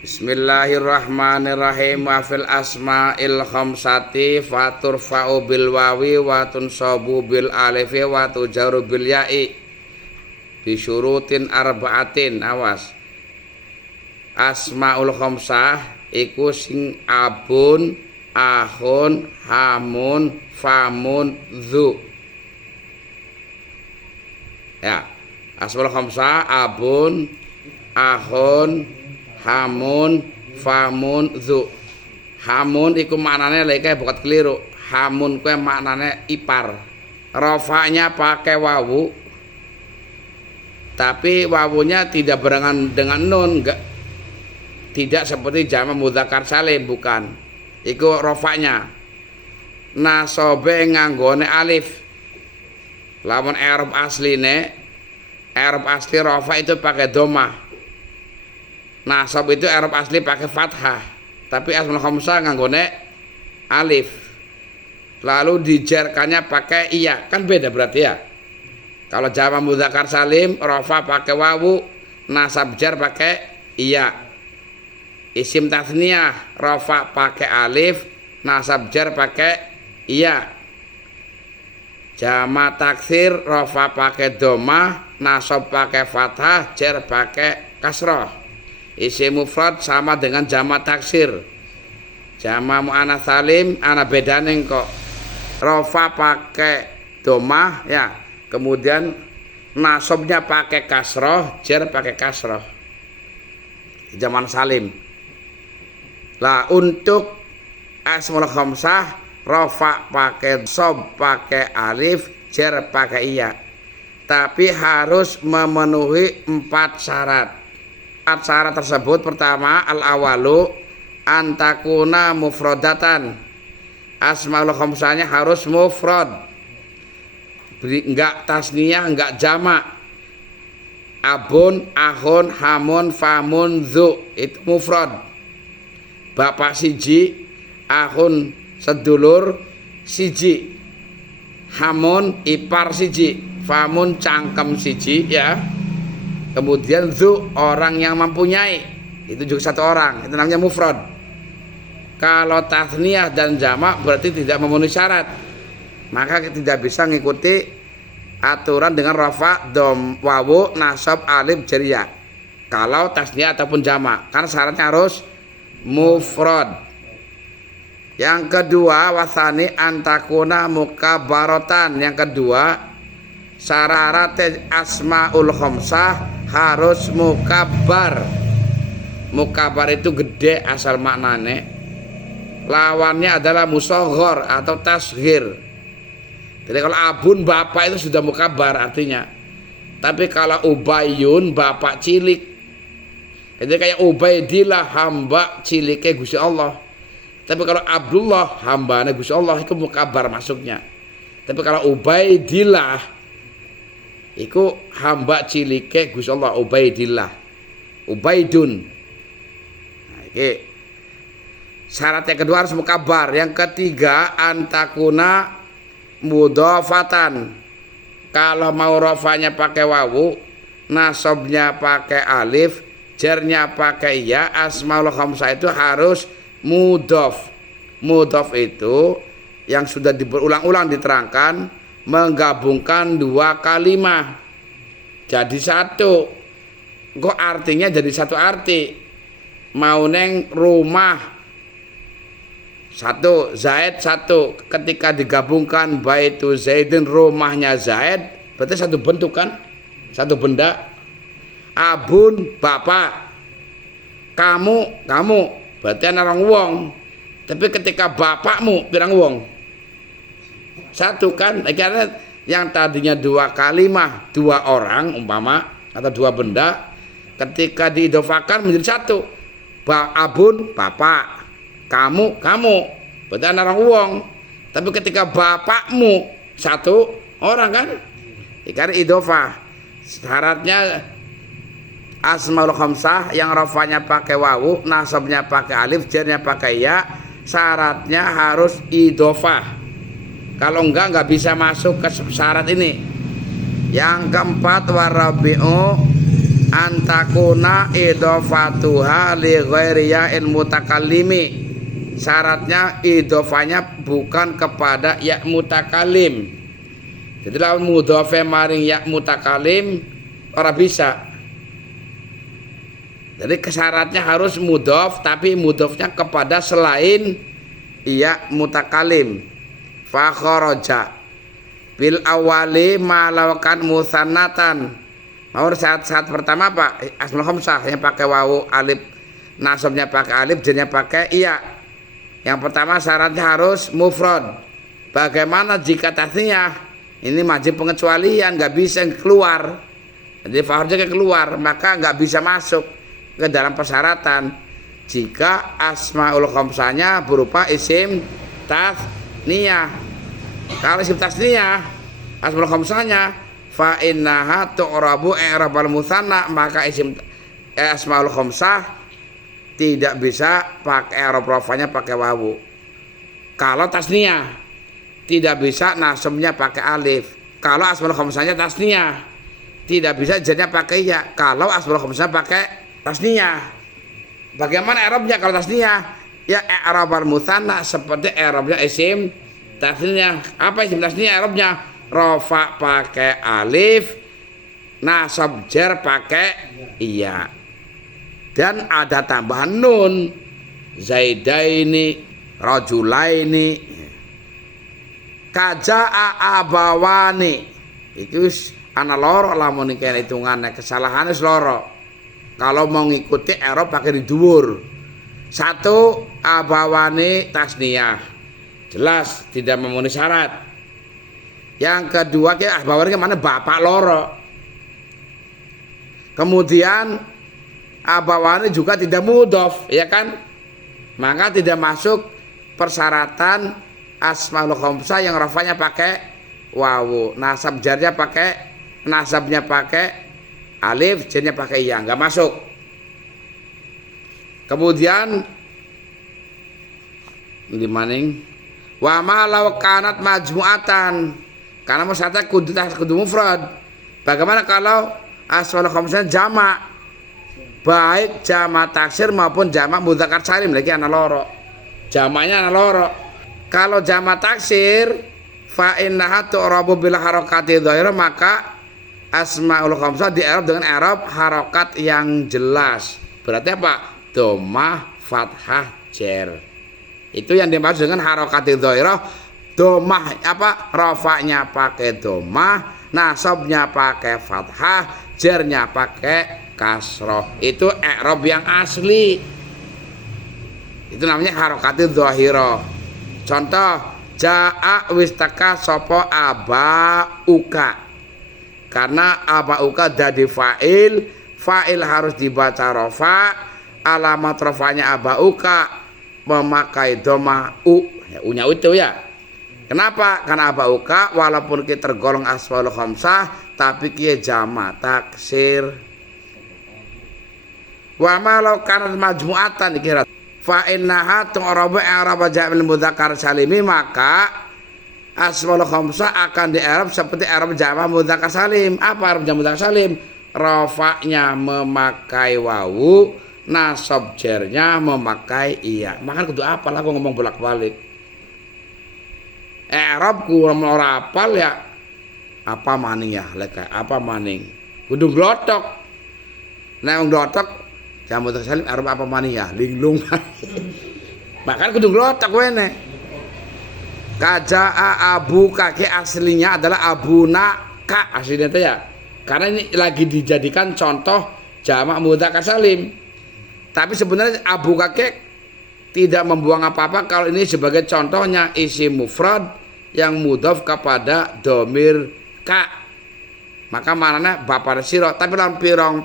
Bismillahirrahmanirrahim. Wa fil asma'il khamsati faturfa'u bil wawi wa tunsabu bil alifi wa tujaru bil ya'i bisyurutin arba'atin. Awas, asma'ul khamsah iku sing abun, ahun, hamun, famun, dzu. Ya, asma'ul khamsah abun, ahun, hamun, famun, dzu. Hamun iku maknane lek bukan keliru. Hamun kuwi maknane ipar. Rafa'nya pakai wawu. Tapi wawunya tidak barengan dengan nun, enggak. Tidak seperti jamak mudzakkar salim, bukan. Iku rafa'nya. Nasobe nganggone alif. Lamun i'rab asline, i'rab asli rafa itu pakai dhammah. Nasab itu i'rab asli pakai fathah, tapi asmaul khamsah nganggone alif. Lalu dijarkannya pakai iya, kan beda berarti ya. Kalau jamak mudzakkar salim rafa pakai wawu, nasab jar pakai iya. Isim tasniyah rafa pakai alif, nasab jar pakai iya. Jamak taksir rafa pakai dhammah, nasab pakai fathah, jar pakai kasrah. Isim mufrad sama dengan jamak taksir. Jamak muannats salim ana bedane kok. Rafa pakai dhammah ya, kemudian nasabnya pakai kasrah, jar pakai kasrah. Jamak salim. Lah untuk asmaul khamsah rafa pakai sob pakai alif, jar pakai iya. Tapi harus memenuhi 4 syarat. Syarat tersebut pertama al-awalu antakuna mufradatan. Asmaul khamsahnya harus mufrad, enggak tasniyah, enggak jamak. Abun, ahun, hamun, famun, dzu itu mufrad. Bapak siji, ahun sedulur siji, hamun ipar siji, famun cangkem siji ya. Kemudian dzu orang yang mempunyai, itu juga 1 orang, itu namanya mufrad. Kalau tasniyah dan jamak berarti tidak memenuhi syarat, maka tidak bisa mengikuti aturan dengan rafa, dom, wawu, nasab, alif, jariyah. Kalau tasniyah ataupun jamak, karena syaratnya harus mufrad. Yang kedua wasani antakuna mukabbarotan. Yang kedua syarat asmaul khamsah harus mukabbar. Mukabbar itu gede asal maknane. Lawannya adalah musaghar atau tasghir. Jadi kalau abun bapak itu sudah mukabbar artinya. Tapi kalau ubayun bapak cilik. Jadi kayak Ubaidillah hamba ciliknya Gusti Allah. Tapi kalau Abdullah hambanya Gusti Allah itu mukabbar masuknya. Tapi kalau Ubaidillah iku hamba cilike Gusti Allah, Ubaidillah, Ubaidun. Nah, iki syarat yang kedua harus mukabbar. Yang ketiga antakuna mudhafatan. Kalau mau rafanya pakai wawu, nasabnya pakai alif, jarnya pakai ya, asmaul khamsah itu harus mudhaf. Mudhaf itu yang sudah berulang-ulang diterangkan, menggabungkan 2 kalimat jadi 1. Kok artinya jadi 1 arti. Mau neng rumah 1, Zaid 1. Ketika digabungkan baitu Zaidin, rumahnya Zaid, berarti 1 bentuk kan, 1 benda. Abun bapak, kamu berarti ana orang wong. Tapi ketika bapakmu pirang wong? 1 kan. Karena yang tadinya 2 kalimat, 2 orang umpama atau 2 benda, ketika diidofakan menjadi 1. Abun bapak, kamu berarti ana orang wong. Tapi ketika bapakmu 1 orang kan, karena idofah. Syaratnya asmaul khamsah yang rafanya pakai wawu, nasabnya pakai alif, jarnya pakai ya, syaratnya harus idofah. Kalau enggak bisa masuk ke syarat ini. Yang keempat warabi'u antakuna idhofatuha li ghairiya il mutakallimi. Syaratnya idhofanya bukan kepada ya mutakalim. Jadi lawan mudhofe maring ya mutakalim ora bisa. Jadi syaratnya harus mudhof, tapi mudhofnya kepada selain ya mutakalim. Fa kharaja bil awali malawakan musannatan. Mau saat pertama Pak asmaul khamsah yang pakai wawu, alif nasabnya pakai alif, jennya pakai iya. Yang pertama syaratnya harus mufrad. Bagaimana jika tasniyah? Ini majib pengecualian, nggak bisa keluar. Jadi fakhrajnya keluar, maka nggak bisa masuk ke dalam persyaratan. Jika asmaul khamsahnya berupa isim tasniyah. Kalau isim tasniyah asmaul khamsahnya fa innaha tu'rabu i'rabal musanna, maka isim asmaul khamsah tidak bisa pakai i'rab rafanya pakai wawu. Kalau tasniyah tidak bisa nasabnya pakai alif. Kalau asmaul khamsahnya tasniyah tidak bisa jadinya pakai ya. Kalau asmaul khamsahnya pakai tasniyah. Bagaimana i'rabnya kalau tasniyah? Ya i'rabal musanna seperti i'rabnya isim tasniyah. Apa isim tasniyah i'rabnya? Rafa pakai alif, nasab jar pakai iya. Dan ada tambahan nun. Zaidaini, rajulaini, kaja'a abawani. Itu ana loro lamun iki hitungane kesalahannya loro. Kalau mau ngikuti i'rab pakai di dhuwur. Satu, abawani tasniyah. Jelas tidak memenuhi syarat. Yang kedua ki abawani mana bapak loro. Kemudian abawani juga tidak mudhof, ya kan? Maka tidak masuk persyaratan asmaul khamsah yang rafanya pakai wawu, nasab jarnya pakai, nasabnya pakai alif, jarnya pakai iya, nggak masuk. Kemudian di maning wa ma law kanat majmu'atan, karena maksudnya kudu mufrad. Bagaimana kalau asmaul khamsah jamak, baik jamak taksir maupun jamak mudzakkar salim? Lagi ana loro, jamaknya ana loro. Kalau jamak taksir fa innaha tu'rabu bil harakati dhahirah, maka asmaul khamsah di i'rab dengan i'rab harakat yang jelas. Berarti apa? Dhammah, fathah, jar. Itu yang dimaksud dengan harakati dhahirah. Dhammah apa? Rafa'nya pakai dhammah, nasabnya pakai fathah, jarnya pakai kasroh. Itu i'rab yang asli. Itu namanya harakati dhahirah. Contoh, ja'a wistaka sopo abauka. Karena abauka dadi fa'il, fa'il harus dibaca rofa, alamat rofanya abauka memakai doma u, ya, u-nya itu ya. Kenapa? Karena abauka walaupun kita tergolong asmaul khamsah, tapi kia jamak taksir. Wa ma law kanat majmu'atan dikira fa innaha tu'rabu i'rab jam'il mudzakkar salimi, maka asmaul khamsah akan di-i'rab seperti i'rab jamak mudzakkar salim. Apa i'rab jamak mudzakkar salim? Rafa'nya memakai wawu, nasab jarnya memakai iya. Makanya kudu apal aku ngomong bolak-balik. I'rab ku ora apal ya apa maning ya lek apa maning. Kudu glothok. Nek wong glothok jamak mudzakkar salim i'rab apa maning ya linglung. Bahkan kudu glothok wene. Kaja'a abu kaki aslinya adalah abuna ka aslinya itu ya. Karena ini lagi dijadikan contoh jamak mudzakkar salim. Tapi sebenarnya abu kakek tidak membuang apa-apa kalau ini sebagai contohnya isim mufrad yang mudhof kepada domir ka. Maka maknanya bapak siro. Tapi dalam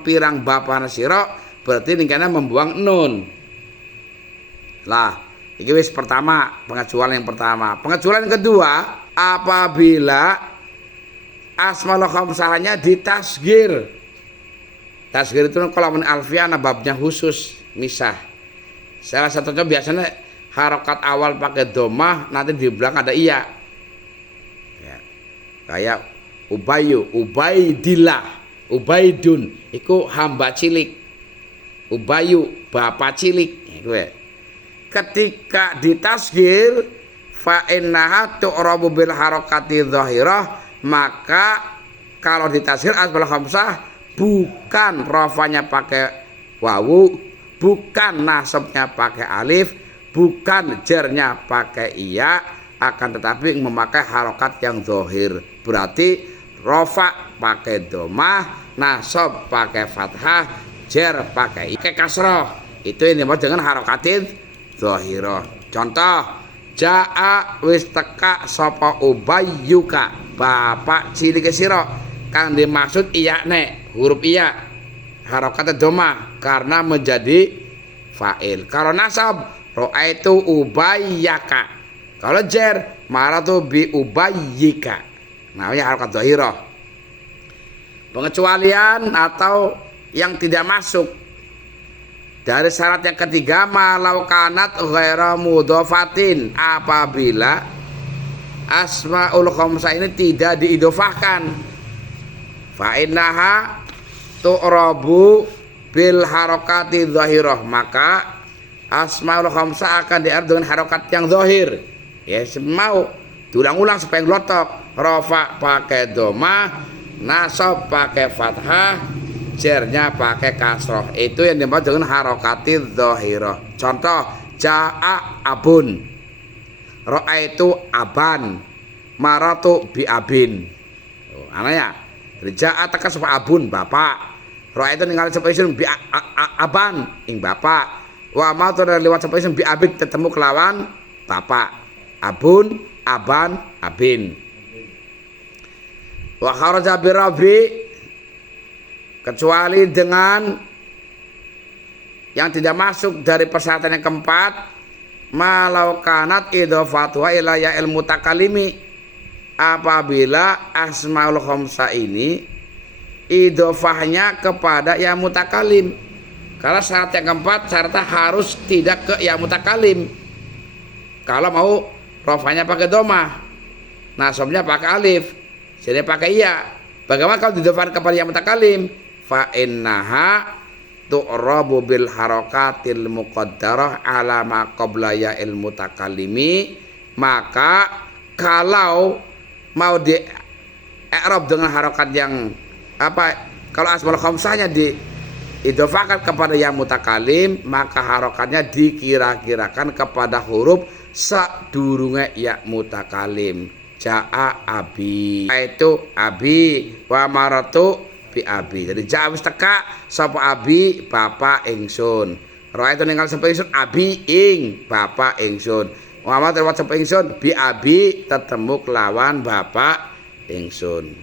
pirang bapak siro berarti ini membuang nun. Lah, ini wis pertama, pengecualian yang pertama. Pengecualian yang kedua, apabila asmaul khamsahnya ditasgir. Tasgir itu kalau alfiah babnya khusus misah. Salah satunya biasanya harokat awal pakai domah, nanti di belakang ada iya. Ya. Kayak Ubayu, Ubaidillah. Ubaidun iku hamba cilik. Ubayu bapak cilik iku ya. Ketika ditasghir fa innaha tu'rabu bil harakati dhahirah, maka kalau ditasghir asmaul khamsah bukan rafanya pakai wawu, bukan nasabnya pakai alif, bukan jernya pakai iya, akan tetapi memakai harokat yang zahir. Berarti rafa pakai domah, nasab pakai fathah, jer pakai kasroh. Itu yang dimaksud dengan harokatin zahirah. Contoh, jaa wis teka sapa ubayyuka, bapak cilik sira. Kang dimaksud iya nek huruf iya harokat domah karena menjadi fa'il. Kalau nasab ra'aitu ubayyaka. Kalau jer maratu bi ubayyika, namanya harokat zahirah. Pengecualian atau yang tidak masuk dari syarat yang ketiga, malau kanat ghaira mudhofatin, apabila asmaul khamsah ini tidak diidhofahkan. Fa innaha tu'rabu bil harakati dhahirah, maka asmaul khamsah akan diartikan dengan harokat yang zahir. Ya, mau diulang-ulang supaya nglotok. Rafa pakai domah, nasab pakai fathah, jernya pakai kasroh. Itu yang dimaksud dengan harokati dhahirah. Contoh, jaa abun, ra'aitu aban, maratu bi abin. Ananya, jaa teka sapa abun bapak, ra'aitu ningali sapa isun bi aban ing bapak, wa ma tu lewat sapa isun bi abin ketemu kelawan bapak. Abun, aban, abin. Wa kharaja bi rabi, kecuali dengan yang tidak masuk dari persyaratan yang keempat, malau kanat idhofatuha ila ya'il mutakalimi, apabila asmaul khamsah ini idhofahnya kepada ya mutakalim. Karena syarat yang keempat syaratnya harus tidak ke ya mutakalim. Kalau mau rofanya pakai domah, nasabnya pakai alif, jadi pakai iya. Bagaimana kalau didhofahkan kepada ya mutakalim? Fa innaha tu'rabu bil harakatil muqaddarah ala ma qabla ya'il mutakallimi, maka kalau mau di i'rab dengan harokat yang apa, kalau asmaul khamsahnya diidhofahkan kepada yang mutakalim, maka harokatnya dikira-kirakan kepada huruf sadurunge ya mutakalim. Jaa abi, itu abi, wa maratu bi abi. Jadi jaa wis teka sapa abi bapak ingsun, ra'aitu ningali sapa ingsun abi ing bapak ingsun, wa maratu sapa ingsun bi abi tetemu kelawan bapak ingsun.